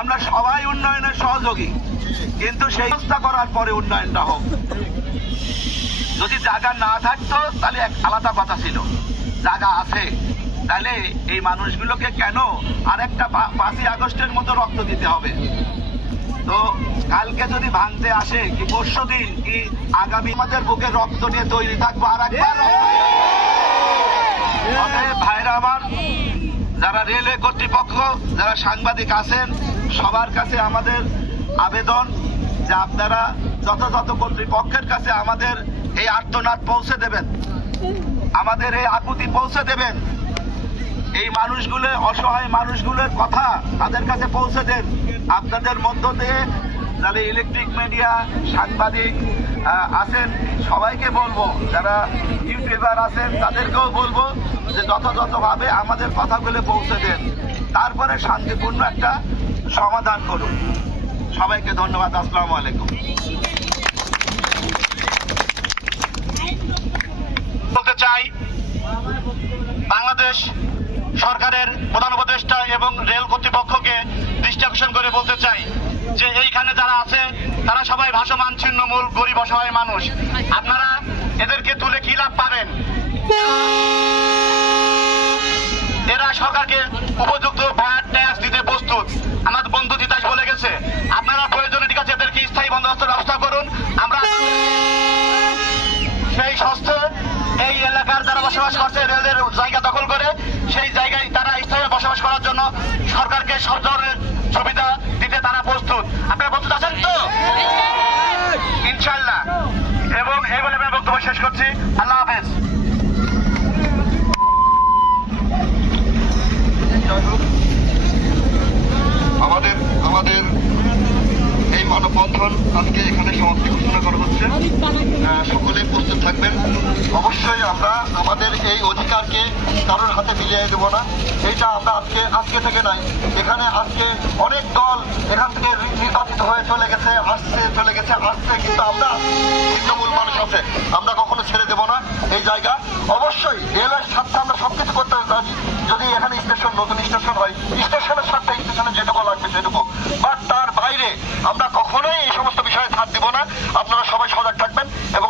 আমরা সবাই উন্নয়নের সহযোগী কিন্তু সেই ব্যবস্থা করার পরে উন্নয়নটা হোক। যদি জায়গা না থাকতো তাহলে এক আলাদা কথা ছিল। জায়গা আছে তাহলে এই মানুষগুলোকে কেন আর একটা পাঁচই আগস্টের মতো রক্ত দিতে হবে? তো কালকে যদি ভাঙতে আসে কি পরশু দিন কি আগামী আমাদের বুকে রক্ত নিয়ে তৈরি থাকব আর একবার ভাইরা আমার যারা রেলওয়ে কর্তৃপক্ষ, যারা সাংবাদিক আছেন, সবার কাছে আমাদের আবেদন যে আপনারা যথাযথ কর্তৃপক্ষের কাছে আমাদের এই আর্তনাদ পৌঁছে দেবেন। আমাদের এই আকুতি পৌঁছে দেবেন। এই মানুষগুলো, অসহায় মানুষগুলোর কথা তাদের কাছে পৌঁছে দেন। আপনাদের মধ্য দিয়ে যারা ইলেকট্রিক মিডিয়া সাংবাদিক আছেন, সবাইকে বলব, যারা ইউটিউবার আছেন, তাদেরকেও বলব যে যথাযথভাবে আমাদের কথাগুলো পৌঁছে দেন, তারপরে শান্তিপূর্ণ একটা সমাধান করুন। সবাইকে ধন্যবাদ, আসসালামু আলাইকুম। বলতে চাই, বাংলাদেশ সরকারের প্রধান উপদেষ্টা এবং রেল কর্তৃপক্ষকে দৃষ্টি আকর্ষণ করে বলতে চাই যে এইখানে যারা আছে, তারা সবাই ভাসমান, ছিন্নমূল, গরিব, অসহায় মানুষ। আপনারা এদেরকে তুলে কি লাভ পাবেন? সরকারকে উপযুক্ত ভ্যাট ট্যাক্স দিতে প্রস্তুত। আমার বন্ধু তিতাস বলে গেছে আপনারা প্রয়োজনে ঠিক আছে এদেরকে স্থায়ী বন্দোবস্তের ব্যবস্থা করুন। আমরা সেই সংস্থা এই এলাকার যারা বসবাস করছে রেলের জায়গা দখল করে সেই জায়গায় তারা স্থায়ী বসবাস করার জন্য সরকারকে সব ধরনের সুবিধা দিতে তারা প্রস্তুত। আপনারা প্রস্তুত আছেন তো? ইনশাল্লাহ এবং এই বলে আমি বক্তব্য শেষ করছি। আল্লাহ হাফেজ। যাই হোক, আমাদের আমাদের এই মানববন্ধন আজকে এখানে সমাপ্তি ঘোষণা করা হচ্ছে। সকলে প্রস্তুত থাকবেন। অবশ্যই আমরা আমাদের এই অধিকারকে কারোর হাতে বিলিয়ে দেবো না। এইটা আমরা আজকে আজকে থেকে নাই এখানে আজকে অনেক দল এখান থেকে নির্বাচিত হয়ে চলে গেছে আসছে চলে গেছে আসছে কিন্তু আমরা তৃণমূল মানুষ আছে। আমরা কখনো ছেড়ে দেব না। এই জায়গা অবশ্যই রেলওয়ের স্বার্থে আমরা সবকিছু করতে পারি যদি এখানে স্টেশন নতুন স্টেশন হয় স্টেশনের স্বার্থে স্টেশনে যেটুকু লাগবে সেটুকু। বাট তার বাইরে আমরা কখনোই এই সমস্ত বিষয়ে ছাড় দিব না। আপনারা সবাই সজাগ থাকবেন এবং